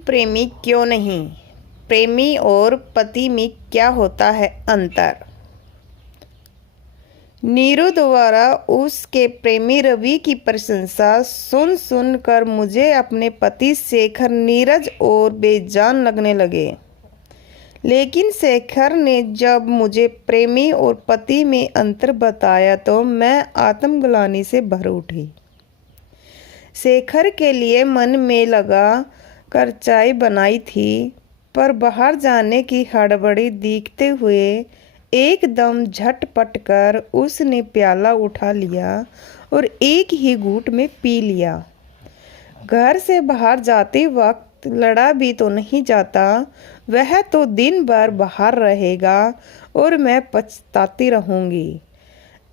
प्रेमी क्यों नहीं? प्रेमी और पति में क्या होता है अंतर? नीरू द्वारा उसके प्रेमी रवि की प्रशंसा सुन सुन कर मुझे अपने पति शेखर नीरज और बेजान लगने लगे। लेकिन शेखर ने जब मुझे प्रेमी और पति में अंतर बताया तो मैं आत्मग्लानि से भर उठी। शेखर के लिए मन में लगा कर चाय बनाई थी, पर बाहर जाने की हड़बड़ी देखते हुए एकदम झटपट कर उसने प्याला उठा लिया और एक ही घूंट में पी लिया। घर से बाहर जाते वक्त लड़ा भी तो नहीं जाता, वह तो दिन भर बाहर रहेगा और मैं पछताती रहूंगी।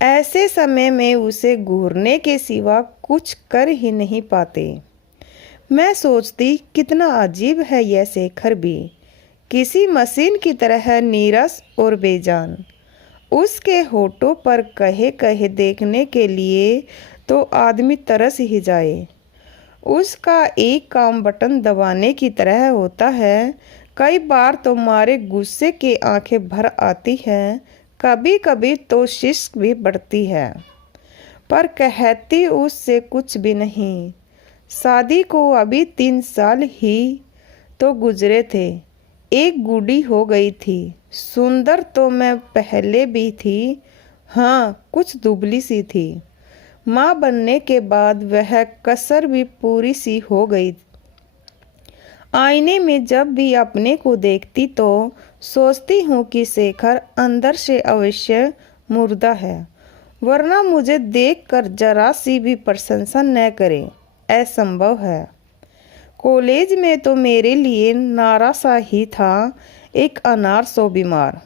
ऐसे समय में उसे घूरने के सिवा कुछ कर ही नहीं पाते। मैं सोचती कितना अजीब है यह शेखर भी, किसी मशीन की तरह नीरस और बेजान। उसके होठों पर कहे कहे देखने के लिए तो आदमी तरस ही जाए। उसका एक काम बटन दबाने की तरह होता है। कई बार तो मारे गुस्से के आंखें भर आती हैं, कभी कभी तो शिश्क भी बढ़ती है, पर कहती उससे कुछ भी नहीं। शादी को अभी 3 साल ही तो गुजरे थे। एक गुड़ी हो गई थी। सुंदर तो मैं पहले भी थी, हाँ कुछ दुबली सी थी। माँ बनने के बाद वह कसर भी पूरी सी हो गई। आईने में जब भी अपने को देखती तो सोचती हूँ कि शेखर अंदर से अवश्य मुर्दा है, वरना मुझे देखकर जरा सी भी प्रशंसा न करे, असंभव है। कॉलेज में तो मेरे लिए नारा सा ही था, एक अनार सो बीमार।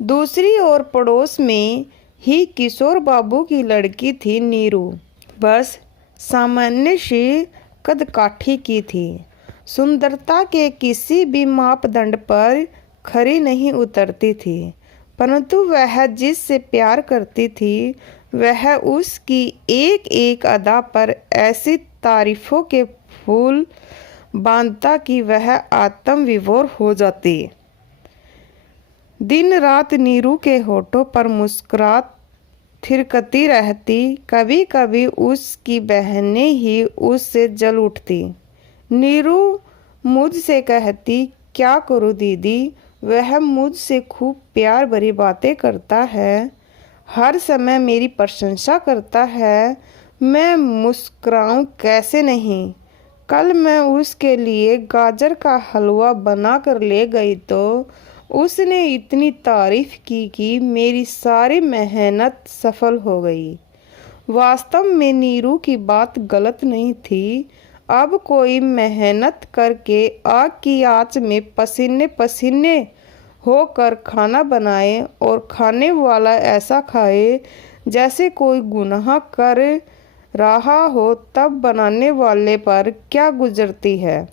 दूसरी ओर पड़ोस में ही किशोर बाबू की लड़की थी नीरू, बस सामान्य सी कदकाठी की थी। सुंदरता के किसी भी मापदंड पर खरी नहीं उतरती थी, परंतु वह जिससे प्यार करती थी वह उसकी एक एक अदा पर ऐसी तारीफों के फूल बांधता कि वह आत्म विभोर हो जाती। दिन रात नीरू के होठों पर मुस्कुराहट थिरकती रहती। कभी कभी उसकी बहनें ही उससे जल उठती। नीरू मुझसे कहती, क्या करूं दीदी, वह मुझसे खूब प्यार भरी बातें करता है, हर समय मेरी प्रशंसा करता है, मैं मुस्कुराऊं कैसे नहीं। कल मैं उसके लिए गाजर का हलवा बना कर ले गई तो उसने इतनी तारीफ की कि मेरी सारी मेहनत सफल हो गई। वास्तव में नीरू की बात गलत नहीं थी। अब कोई मेहनत करके आग की आंच में पसीने पसीने होकर खाना बनाए और खाने वाला ऐसा खाए जैसे कोई गुनाह कर रहा हो, तब बनाने वाले पर क्या गुजरती है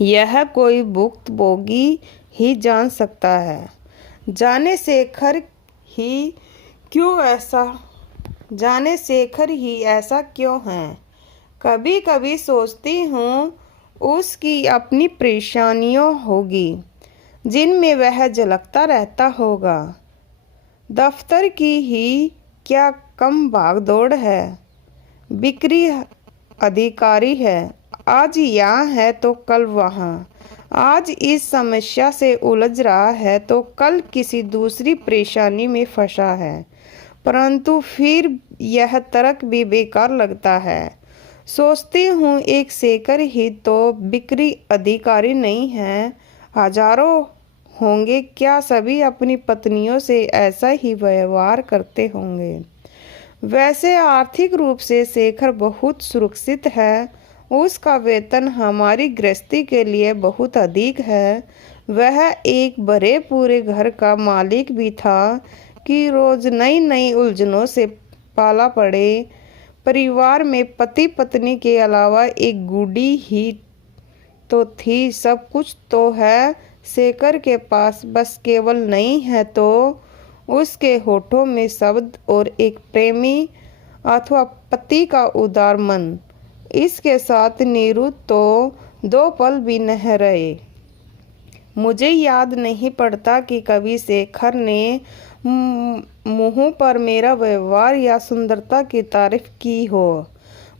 यह कोई भुक्तभोगी ही जान सकता है। जाने शेखर ही ऐसा क्यों है। कभी कभी सोचती हूँ उसकी अपनी परेशानियाँ होगी जिनमें वह झलकता रहता होगा। दफ्तर की ही क्या कम भाग दौड़ है, बिक्री अधिकारी है, आज यहाँ है तो कल वहाँ, आज इस समस्या से उलझ रहा है तो कल किसी दूसरी परेशानी में फंसा है, परंतु फिर यह तर्क भी बेकार लगता है। सोचती हूँ एक शेखर ही तो बिक्री अधिकारी नहीं है, हजारों होंगे, क्या सभी अपनी पत्नियों से ऐसा ही व्यवहार करते होंगे। वैसे आर्थिक रूप से शेखर बहुत सुरक्षित है, उसका वेतन हमारी गृहस्थी के लिए बहुत अधिक है। वह एक भरे पूरे घर का मालिक भी था कि रोज नई नई उलझनों से पाला पड़े। परिवार में पति पत्नी के अलावा एक गुड़ी ही तो थी, सब कुछ तो है शेखर के पास, बस केवल नहीं है तो उसके होठों में शब्द और एक प्रेमी अथवा पति का उदार मन। इसके साथ नीरू तो 2 पल भी न रहे। मुझे याद नहीं पड़ता कि कभी शेखर ने मुंह पर मेरा व्यवहार या सुंदरता की तारीफ की हो,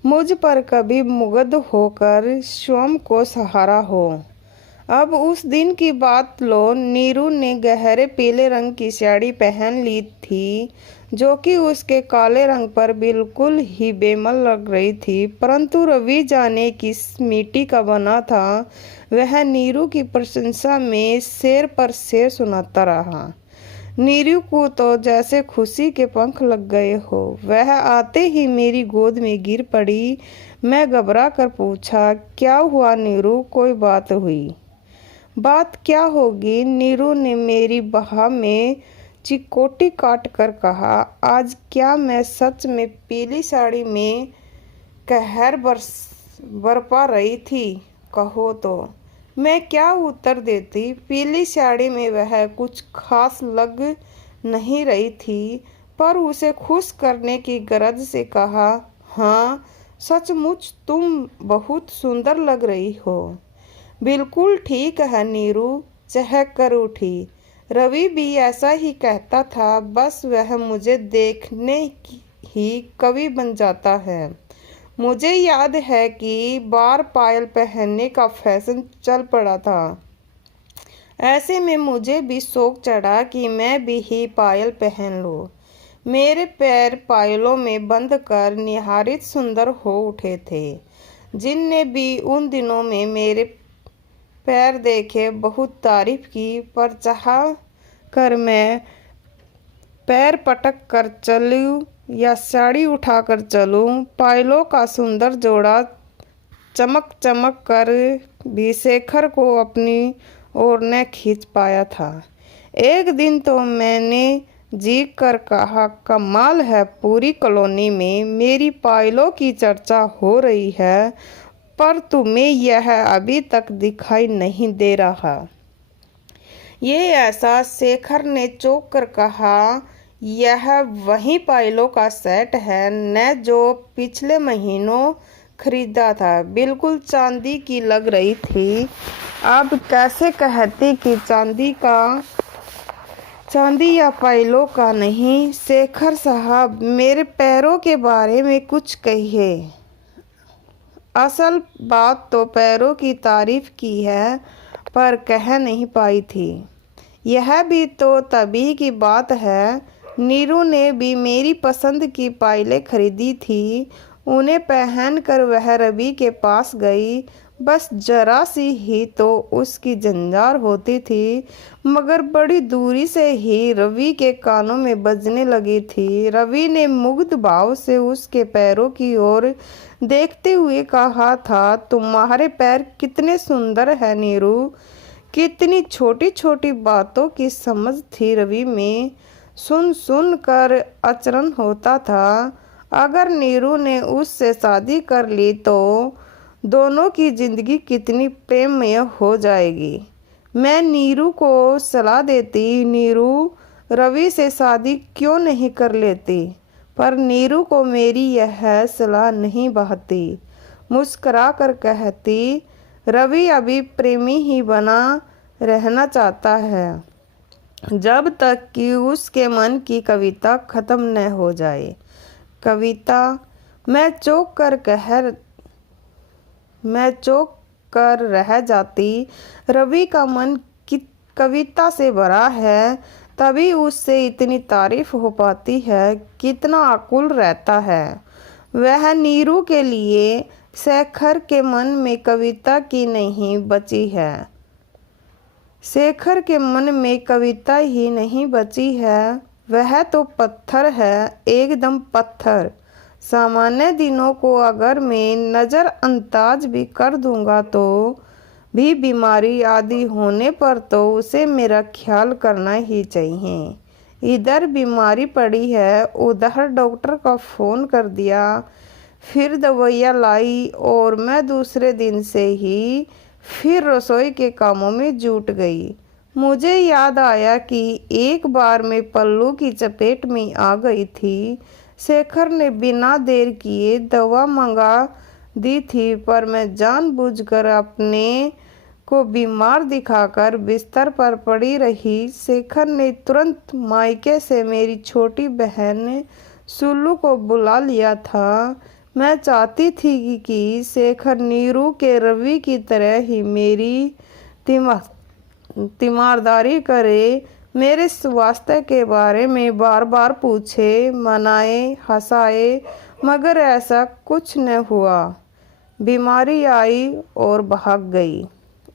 मुझ पर कभी मुग्ध होकर स्वयं को सहारा हो। अब उस दिन की बात लो। नीरू ने गहरे पीले रंग की साड़ी पहन ली थी, जो कि उसके काले रंग पर बिल्कुल ही बेमल लग रही थी। परंतु रवि जाने किस मिट्टी का बना था, वह नीरू की प्रशंसा में शेर पर शेर सुनाता रहा। नीरू को तो जैसे खुशी के पंख लग गए हो। वह आते ही मेरी गोद में गिर पड़ी। मैं घबरा कर पूछा, क्या हुआ नीरू, कोई बात हुई? बात क्या होगी? नीरू ने मेरी बाह में चिकोटी काट कर कहा, आज क्या मैं सच में पीली साड़ी में कहर बरपा रही थी? कहो तो मैं क्या उत्तर देती। पीली साड़ी में वह कुछ खास लग नहीं रही थी, पर उसे खुश करने की गरज से कहा, हाँ सचमुच तुम बहुत सुंदर लग रही हो। बिल्कुल ठीक है नीरू, चहक कर उठी। रवि भी ऐसा ही कहता था, बस वह मुझे देखने ही कवि बन जाता है। मुझे याद है कि बार पायल पहनने का फैशन चल पड़ा था। ऐसे में मुझे भी शौक चढ़ा कि मैं भी ही पायल पहन लूं। मेरे पैर पायलों में बंद कर निहारित सुंदर हो उठे थे। जिनने भी उन दिनों में मेरे पैर देखे बहुत तारीफ की, पर चाह कर मैं पैर पटक कर चलूं या साड़ी उठाकर चलूं, पायलों का सुंदर जोड़ा चमक चमक कर भी शेखर को अपनी ओर न खींच पाया था। एक दिन तो मैंने जी कर कहा, कमाल है, पूरी कॉलोनी में मेरी पायलों की चर्चा हो रही है, पर तुम्हें यह अभी तक दिखाई नहीं दे रहा। ये ऐसा? शेखर ने चौंक कर कहा, यह वही पायलों का सेट है न जो पिछले महीनों खरीदा था। बिल्कुल चांदी की लग रही थी। अब कैसे कहती कि चांदी या पायलों का नहीं? शेखर साहब, मेरे पैरों के बारे में कुछ कहिए। असल बात तो पैरों की तारीफ की है, पर कह नहीं पाई थी। यह भी तो तभी की बात है। नीरू ने भी मेरी पसंद की पायलें खरीदी थी। उन्हें पहनकर वह रवि के पास गई। बस जरा सी ही तो उसकी जंजार होती थी, मगर बड़ी दूरी से ही रवि के कानों में बजने लगी थी। रवि ने मुग्ध भाव से उसके पैरों की ओर देखते हुए कहा था, तुम्हारे पैर कितने सुंदर हैं नीरू। कितनी छोटी छोटी बातों की समझ थी रवि में। सुन सुन कर अचरन होता था। अगर नीरू ने उससे शादी कर ली तो दोनों की जिंदगी कितनी प्रेममय हो जाएगी। मैं नीरू को सलाह देती, नीरू रवि से शादी क्यों नहीं कर लेती, पर नीरू को मेरी यह सलाह नहीं भाती। मुस्कुरा कर कहती, रवि अभी प्रेमी ही बना रहना चाहता है, जब तक कि उसके मन की कविता खत्म न हो जाए। कविता? मैं चौंक कर रह जाती। रवि का मन कविता से भरा है, तभी उससे इतनी तारीफ हो पाती है। कितना आकुल रहता है वह नीरू के लिए। शेखर के मन में कविता की नहीं बची है। शेखर के मन में कविता ही नहीं बची है। वह तो पत्थर है, एकदम पत्थर। सामान्य दिनों को अगर मैं नज़रअंदाज भी कर दूंगा तो भी बीमारी आदि होने पर तो उसे मेरा ख्याल करना ही चाहिए। इधर बीमारी पड़ी है, उधर डॉक्टर का फ़ोन कर दिया, फिर दवाइयाँ लाई और मैं दूसरे दिन से ही फिर रसोई के कामों में जुट गई। मुझे याद आया कि एक बार मैं पल्लू की चपेट में आ गई थी। शेखर ने बिना देर किए दवा मंगा दी थी, पर मैं जानबूझकर अपने को बीमार दिखाकर बिस्तर पर पड़ी रही। शेखर ने तुरंत मायके से मेरी छोटी बहन सुल्लू को बुला लिया था। मैं चाहती थी कि शेखर नीरू के रवि की तरह ही मेरी तीमारदारी करे, मेरे स्वास्थ्य के बारे में बार बार पूछे, मनाए, हंसाए, मगर ऐसा कुछ न हुआ। बीमारी आई और भाग गई।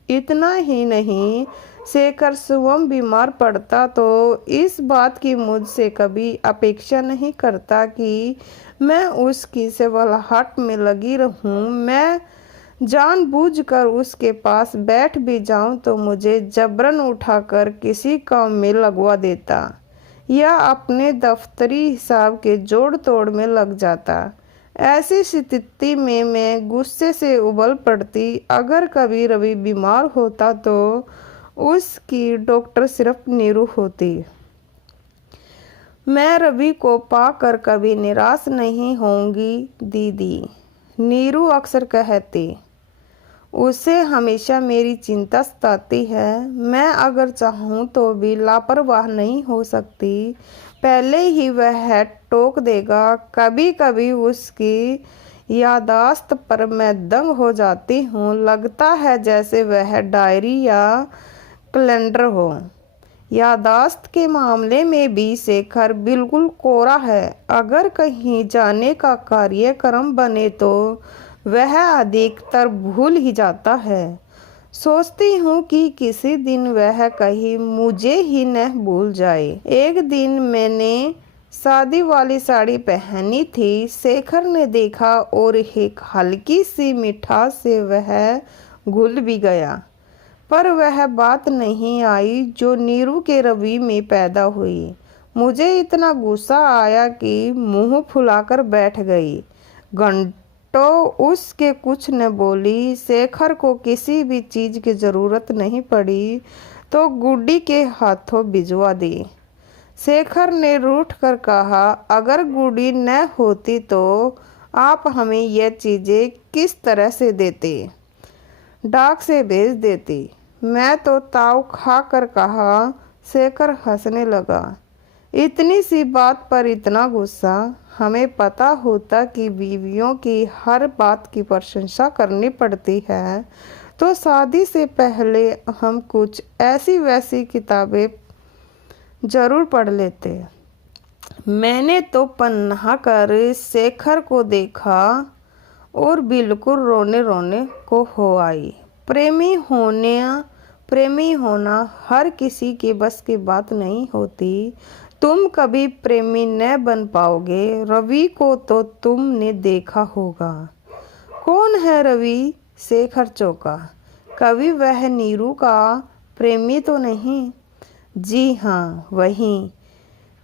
इतना ही नहीं, शेखर स्वयं बीमार पड़ता तो इस बात की मुझसे कभी अपेक्षा नहीं करता कि मैं उसकी सेवलाहट में लगी रहूं। मैं जानबूझकर उसके पास बैठ भी जाऊं तो मुझे जबरन उठाकर किसी काम में लगवा देता या अपने दफ्तरी हिसाब के जोड़ तोड़ में लग जाता। ऐसी स्थिति में मैं गुस्से से उबल पड़ती। अगर कभी रवि बीमार होता तो उसकी डॉक्टर सिर्फ नीरू होती। मैं रवि को पाकर कभी निराश नहीं होंगी दीदी, नीरू अक्सर कहती। उसे हमेशा मेरी चिंता सताती है। मैं अगर चाहूँ तो भी लापरवाह नहीं हो सकती। पहले ही वह टोक देगा। कभी कभी उसकी याददाश्त पर मैं दंग हो जाती हूँ। लगता है जैसे वह डायरी या कैलेंडर हो। याददाश्त के मामले में भी शेखर बिल्कुल कोरा है। अगर कहीं जाने का कार्यक्रम बने तो वह अधिकतर भूल ही जाता है। सोचती हूँ कि किसी दिन वह कहीं मुझे ही न भूल जाए। एक दिन मैंने शादी वाली साड़ी पहनी थी। शेखर ने देखा और एक हल्की सी मिठास से वह घुल भी गया। पर वह बात नहीं आई जो नीरू के रवि में पैदा हुई। मुझे इतना गुस्सा आया कि मुंह फुलाकर बैठ गई। घंटों उसके कुछ न बोली। शेखर को किसी भी चीज़ की ज़रूरत नहीं पड़ी तो गुड्डी के हाथों भिजवा दी। शेखर ने रूठ कर कहा, अगर गुड्डी न होती तो आप हमें यह चीज़ें किस तरह से देते? डाक से भेज देती। मैं तो ताव खा कर कहा। शेखर हंसने लगा। इतनी सी बात पर इतना गुस्सा? हमें पता होता कि बीवियों की हर बात की प्रशंसा करनी पड़ती है तो शादी से पहले हम कुछ ऐसी वैसी किताबें जरूर पढ़ लेते। मैंने तो पन्ना कर शेखर को देखा और बिल्कुल रोने रोने को हो आई। प्रेमी होना हर किसी के बस की बात नहीं होती। तुम कभी प्रेमी न बन पाओगे। रवि को तो तुमने देखा होगा। कौन है रवि? शेखर चौंका। कभी वह नीरू का प्रेमी तो नहीं? जी हाँ, वही।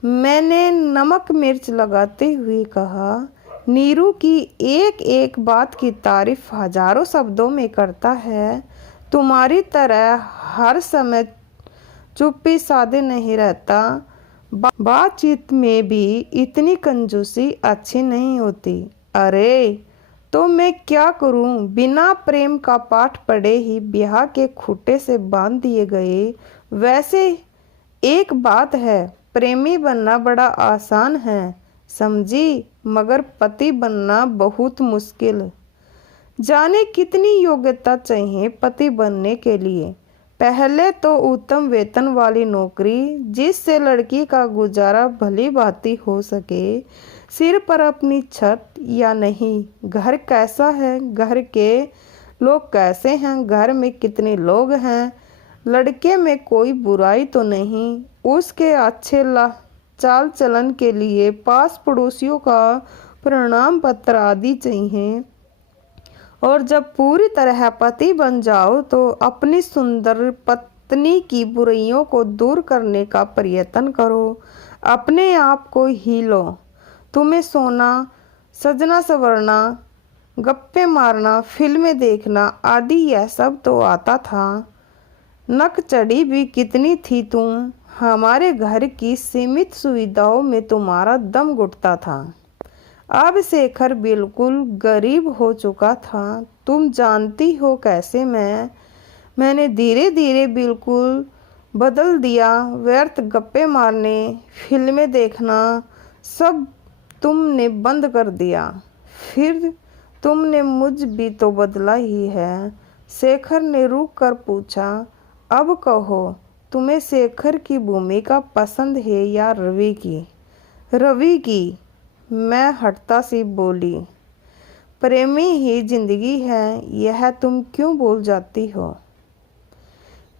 मैंने नमक मिर्च लगाते हुए कहा। नीरू की एक एक बात की तारीफ हजारों शब्दों में करता है। तुम्हारी तरह हर समय चुप्पी साधे नहीं रहता। बातचीत में भी इतनी कंजूसी अच्छी नहीं होती। अरे तो मैं क्या करूं? बिना प्रेम का पाठ पढ़े ही ब्याह के खूंटे से बांध दिए गए। वैसे एक बात है, प्रेमी बनना बड़ा आसान है समझी, मगर पति बनना बहुत मुश्किल। जाने कितनी योग्यता चाहिए पति बनने के लिए। पहले तो उत्तम वेतन वाली नौकरी जिससे लड़की का गुजारा भली भांति हो सके। सिर पर अपनी छत या नहीं। घर कैसा है? घर के लोग कैसे हैं? घर में कितने लोग हैं? लड़के में कोई बुराई तो नहीं? उसके अच्छे चाल चलन के लिए पास पड़ोसियों का प्रणाम पत्र आदि चाहिए। और जब पूरी तरह पति बन जाओ तो अपनी सुंदर पत्नी की बुराइयों को दूर करने का प्रयत्न करो। अपने आप को ही लो। तुम्हें सोना, सजना संवरना, गप्पे मारना, फिल्में देखना आदि यह सब तो आता था। नक चढ़ी भी कितनी थी तुम। हमारे घर की सीमित सुविधाओं में तुम्हारा दम घुटता था। अब शेखर बिल्कुल गरीब हो चुका था। तुम जानती हो कैसे मैंने धीरे धीरे बिल्कुल बदल दिया। व्यर्थ गप्पे मारने, फिल्में देखना सब तुमने बंद कर दिया। फिर तुमने मुझ भी तो बदला ही है। शेखर ने रुक कर पूछा, अब कहो तुम्हें शेखर की भूमिका पसंद है या रवि की? रवि की, मैं हटता सी बोली। प्रेमी ही जिंदगी है, यह तुम क्यों भूल जाती हो?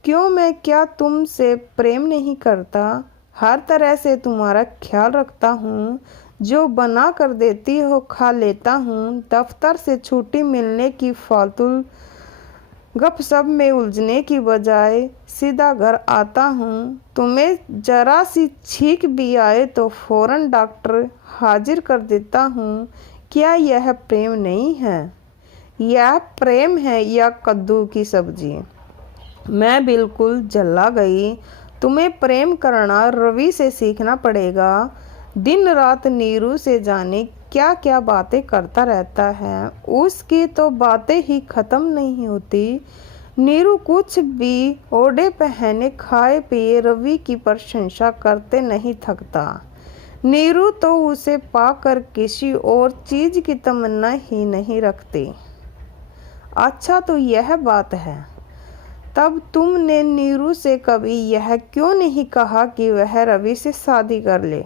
क्यों, मैं क्या तुमसे प्रेम नहीं करता? हर तरह से तुम्हारा ख्याल रखता हूँ। जो बना कर देती हो खा लेता हूँ। दफ्तर से छुट्टी मिलने की फालतू गपशप में उलझने की बजाय सीधा घर आता हूँ। तुम्हें जरा सी छींक भी आए तो फौरन डॉक्टर हाजिर कर देता हूँ। क्या यह प्रेम नहीं है? यह प्रेम है या कद्दू की सब्जी? मैं बिल्कुल जला गई। तुम्हें प्रेम करना रवि से सीखना पड़ेगा। दिन रात नीरू से जाने क्या क्या बातें करता रहता है। उसकी तो बातें ही ख़त्म नहीं होती। नीरू कुछ भी ओढ़े पहने खाए पिए रवि की प्रशंसा करते नहीं थकता। नीरू तो उसे पाकर किसी और चीज़ की तमन्ना ही नहीं रखती। अच्छा, तो यह बात है। तब तुमने नीरू से कभी यह क्यों नहीं कहा कि वह रवि से शादी कर ले?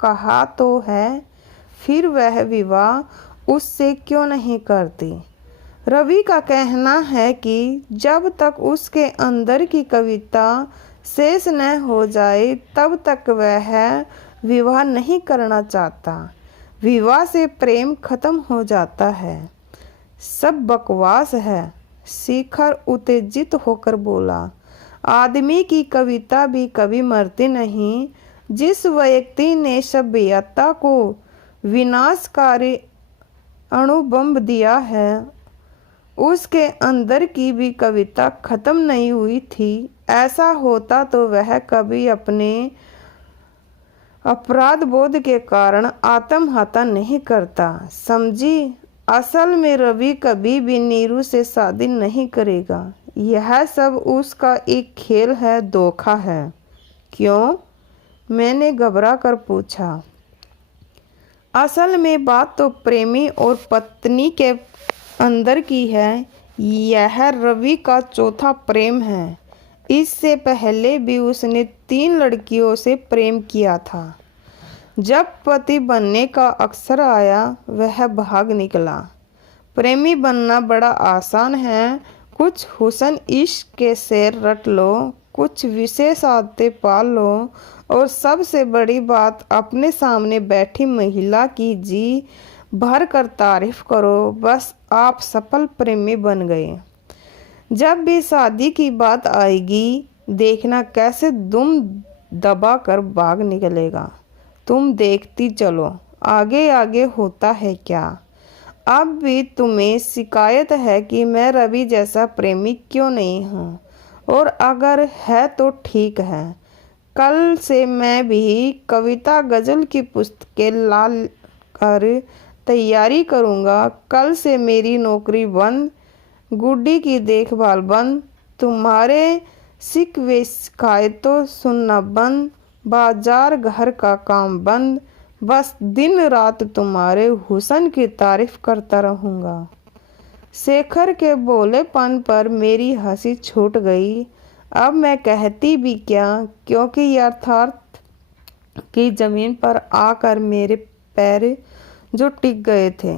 कहा तो है। फिर वह विवाह उससे क्यों नहीं करती? रवि का कहना है कि जब तक उसके अंदर की कविता शेष न हो जाए तब तक वह विवाह नहीं करना चाहता। विवाह से प्रेम खत्म हो जाता है। सब बकवास है। शेखर उत्तेजित होकर बोला, आदमी की कविता भी कभी मरती नहीं। जिस व्यक्ति ने सभ्यता को विनाशकारी अणुबम दिया है उसके अंदर की भी कविता खत्म नहीं हुई थी। ऐसा होता तो वह कभी अपने अपराध बोध के कारण आत्महत्या नहीं करता। समझी? असल में रवि कभी भी नीरू से शादी नहीं करेगा। यह सब उसका एक खेल है, धोखा है। क्यों? मैंने घबरा कर पूछा। असल में बात तो प्रेमी और पत्नी के अंदर की है। यह रवि का चौथा प्रेम है। इससे पहले भी उसने 3 लड़कियों से प्रेम किया था। जब पति बनने का अवसर आया वह भाग निकला। प्रेमी बनना बड़ा आसान है। कुछ हुस्न इश्क के शेर रट लो, कुछ विशेष आदतें पाल लो और सबसे बड़ी बात अपने सामने बैठी महिला की जी भर कर तारीफ करो, बस आप सफल प्रेमी बन गए। जब भी शादी की बात आएगी देखना कैसे दुम दबा कर भाग निकलेगा। तुम देखती चलो आगे आगे होता है क्या। अब भी तुम्हें शिकायत है कि मैं रवि जैसा प्रेमी क्यों नहीं हूँ, और अगर है तो ठीक है। कल से मैं भी कविता गज़ल की पुस्तकें ला कर तैयारी करूँगा। कल से मेरी नौकरी बंद, गुड्डी की देखभाल बंद, तुम्हारे शिकवे शिकायतों सुनना बंद, बाजार घर का काम बंद। बस दिन रात तुम्हारे हुस्न की तारीफ करता रहूँगा। शेखर के बोलेपन पर मेरी हंसी छूट गई। अब मैं कहती भी क्या, क्योंकि यथार्थ की ज़मीन पर आकर मेरे पैर जो टिक गए थे।